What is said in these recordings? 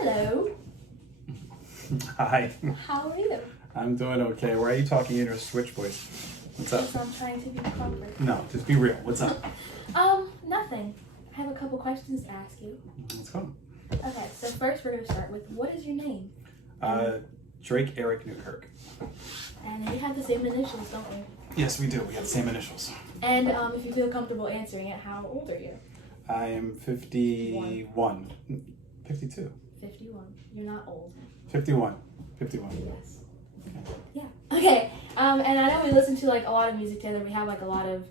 Hello. Hi. How are you? I'm doing okay. Why are you talking in your switch voice? What's up? Because I'm trying to be proper. No, just be real. What's up? Nothing. I have a couple questions to ask you. Let's go. Okay, so first we're going to start with, what is your name? Drake Eric Newkirk. And we have the same initials, don't we? Yes, we do. We have the same initials. And if you feel comfortable answering it, how old are you? I am 51. 52. 51. You're not old. 51. 51. Yes. Yeah. Okay. And I know we listen to like a lot of music together. We have like a lot of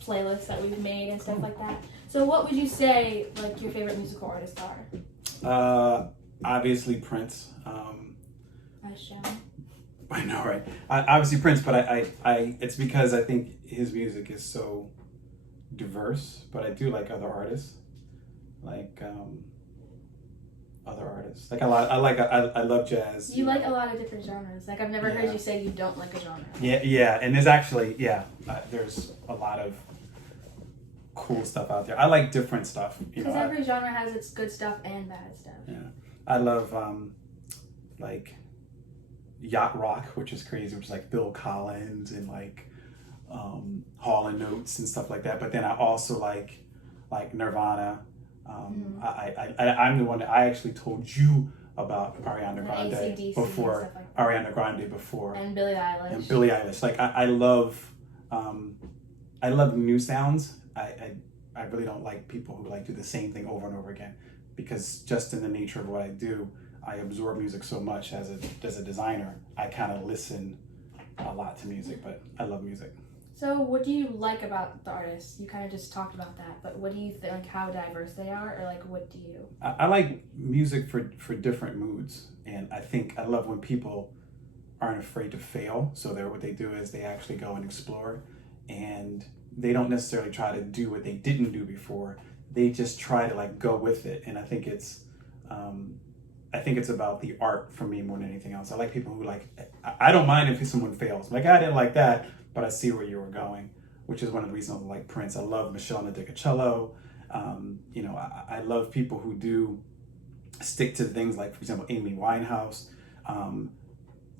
playlists that we've made and stuff like that. So what would you say like your favorite musical artists are? Obviously Prince. As shown. I know, right? Obviously Prince, but I it's because I think his music is so diverse. But I do like other artists, like like a lot. I love jazz. You like a lot of different genres. Like I've never heard you say you don't like a genre. Yeah, and there's actually there's a lot of cool stuff out there. I like different stuff. Because every genre has its good stuff and bad stuff. Yeah, I love like yacht rock, which is crazy, which is like Bill Collins and like Hall and Oates and stuff like that. But then I also like Nirvana. I'm the one that I actually told you about Ariana Grande before. Like Ariana Grande before. And Billie Eilish. And Billie Eilish. Like I love new sounds. I really don't like people who like do the same thing over and over again, because just in the nature of what I do, I absorb music so much as a designer. I kind of listen a lot to music, but I love music. So what do you like about the artists? You kind of just talked about that, but what do you think, like how diverse they are, or like what do you? I like music for different moods, and I love when people aren't afraid to fail. So what they do is they actually go and explore, and they don't necessarily try to do what they didn't do before. They just try to like go with it, and I think it's about the art for me more than anything else. I like people who like. I don't mind if someone fails. Like I didn't like that, but I see where you were going, which is one of the reasons I like Prince. I love Michelle Nadicacello. I love people who do stick to things like, for example, Amy Winehouse.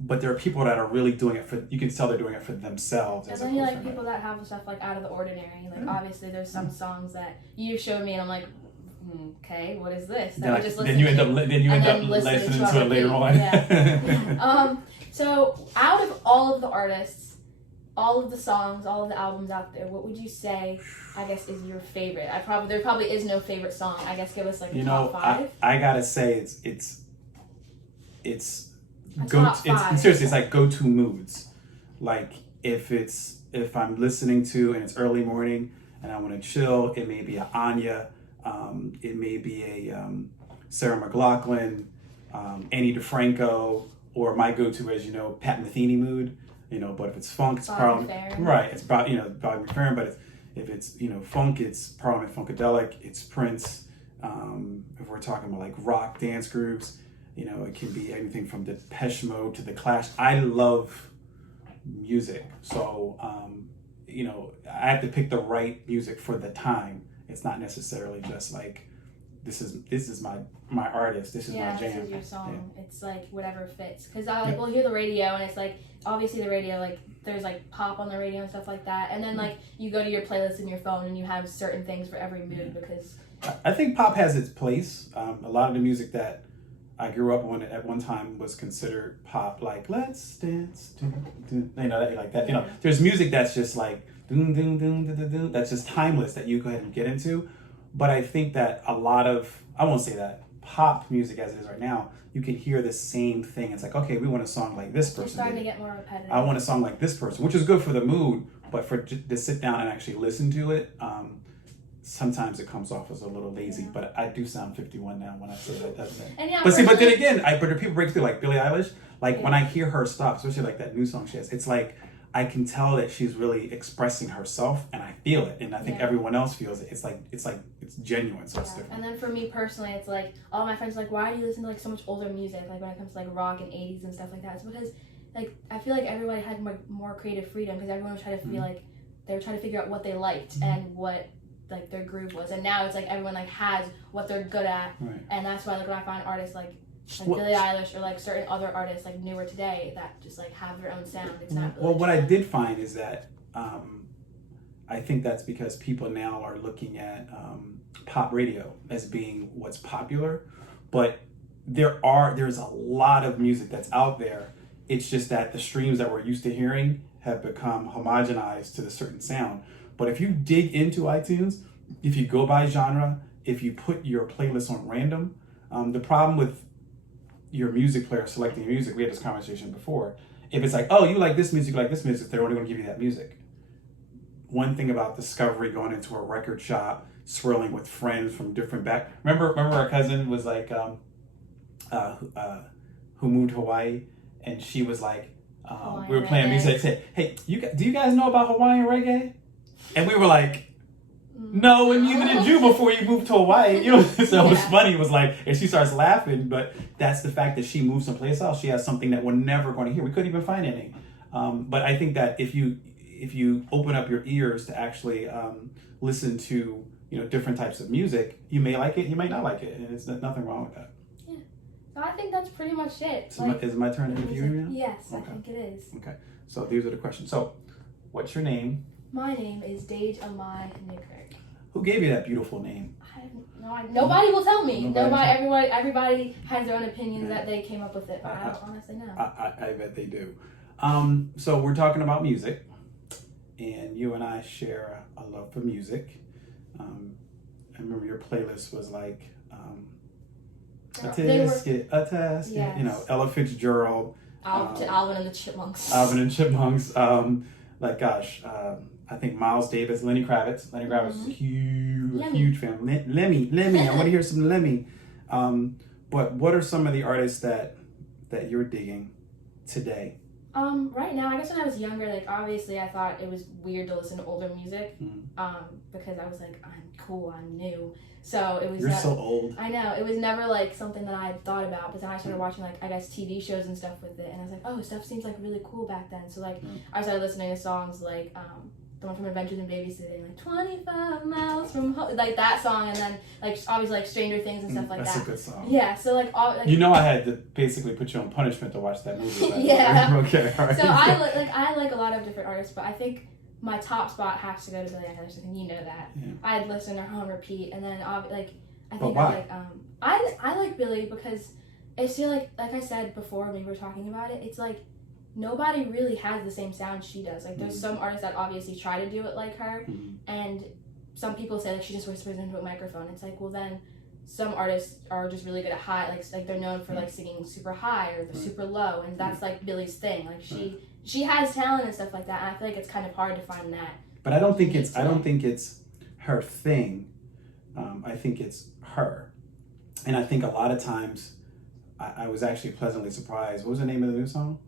But there are people that are really doing it for, you can tell they're doing it for themselves. And then you like people that have stuff like out of the ordinary. Like obviously there's some songs that you showed me and I'm like, okay, what is this? Then you end up listening to it later on. Yeah. So out of all of the artists, all of the songs, all of the albums out there, what would you say, I guess, is your favorite? There probably is no favorite song. I guess give us like a top five. I gotta say it's seriously, it's like go-to moods. Like if I'm listening to and it's early morning and I want to chill, it may be a Anya, it may be a Sarah McLachlan, Annie DeFranco, or my go-to, as you know, Pat Metheny mood. But if it's funk, it's Parliament. Right, it's about Bobby McFerrin. But if it's funk, it's Parliament Funkadelic. It's Prince. If we're talking about like rock dance groups, it can be anything from Depeche Mode to The Clash. I love music, so I have to pick the right music for the time. It's not necessarily just like this is my artist. This is my jam. This is your song. Yeah. It's like whatever fits. Because we'll hear the radio and it's like obviously the radio, like there's like pop on the radio and stuff like that. And then like you go to your playlist in your phone and you have certain things for every mood because. I think pop has its place. A lot of the music that I grew up on at one time was considered pop, like let's dance, like that. There's music that's just like dun, dun, dun, dun, dun, dun, that's just timeless that you go ahead and get into. But I think that a lot of, I won't say that, pop music as it is right now, you can hear the same thing. It's like, okay, we want a song like this person. It's starting to get more repetitive. I want a song like this person, which is good for the mood, but to sit down and actually listen to it, sometimes it comes off as a little lazy. Yeah. But I do sound 51 now when I say that, doesn't it? But then again, but people break through, like Billie Eilish, like when I hear her stuff, especially like that new song she has, it's like, I can tell that she's really expressing herself, and I feel it, and I think everyone else feels it. It's genuine, so it's different. And then for me personally, it's like all my friends are like, why do you listen to like so much older music? Like when it comes to like rock and 80s and stuff like that, it's because like I feel like everybody had more creative freedom because everyone was trying to feel like they were trying to figure out what they liked and what like their groove was, and now it's like everyone like has what they're good at, and that's why like when I find artists like like Well- Billie Eilish or like certain other artists like newer today that just like have their own sound. It's not really Well, what I did find is that I think that's because people now are looking at pop radio as being what's popular, but there's a lot of music that's out there. It's just that the streams that we're used to hearing have become homogenized to the certain sound. But if you dig into iTunes, if you go by genre, if you put your playlist on random, the problem with your music player selecting your music, we had this conversation before. If it's like, oh, you like this music, they're only going to give you that music. One thing about discovery, going into a record shop, swirling with friends from different back. Remember our cousin was like, who moved to Hawaii, and she was like, we were playing music. I said, hey, do you guys know about Hawaiian reggae? And we were like, no, and neither did you before you moved to Hawaii. You know, so it was funny. It was like, and she starts laughing, but that's the fact that she moved someplace else. She has something that we're never going to hear. We couldn't even find any. But I think that if you open up your ears to actually listen to different types of music, you may like it, you may not like it, and it's nothing wrong with that. Yeah. So I think that's pretty much it. So is it my turn to interview you now? Yes, Okay. I think it is. Okay. So these are the questions. So, what's your name? My name is Dage Amai Nickrick. Who gave you that beautiful name? I have no idea. Nobody will tell me. Nobody- Everybody has their own opinions that they came up with it, but I don't honestly know. I bet they do. So we're talking about music, and you and I share a love for music. I remember your playlist was like a task, Yes. Ella Fitzgerald, Alvin and the Chipmunks. Alvin and Chipmunks. I think Miles Davis, Lenny Kravitz. Lenny Kravitz is a huge fan. Lemmy. I want to hear some Lemmy. But what are some of the artists that you're digging today? Right now, I guess when I was younger, like obviously I thought it was weird to listen to older music, because I was like, I'm cool, I'm new. So it was. You're so old. I know, it was never like something that I had thought about, but then I started watching like I guess TV shows and stuff with it, and I was like, oh, stuff seems like really cool back then. So like I started listening to songs like the one from Adventures in Babysitting, like 25 miles from home, like that song, and then like obviously like Stranger Things and stuff like That's that. That's a good song. Yeah, so like all like. I had to basically put you on punishment to watch that movie. Yeah. Okay. All right. So I like a lot of different artists, but I think my top spot has to go to Billie Eilish. I think you know that. Yeah. I'd listen to her on repeat, and then I think But why? I like Billie because I feel like I said before when we were talking about it, it's like nobody really has the same sound she does. Like there's some artists that obviously try to do it like her, and some people say like she just whispers into a microphone. It's like, well then some artists are just really good at high, like they're known for like singing super high or super low, and that's like Billie's thing. Like she has talent and stuff like that, and I feel like it's kind of hard to find that. But I don't think it's her thing. I think it's her, and I think a lot of times I was actually pleasantly surprised. What was the name of the new song?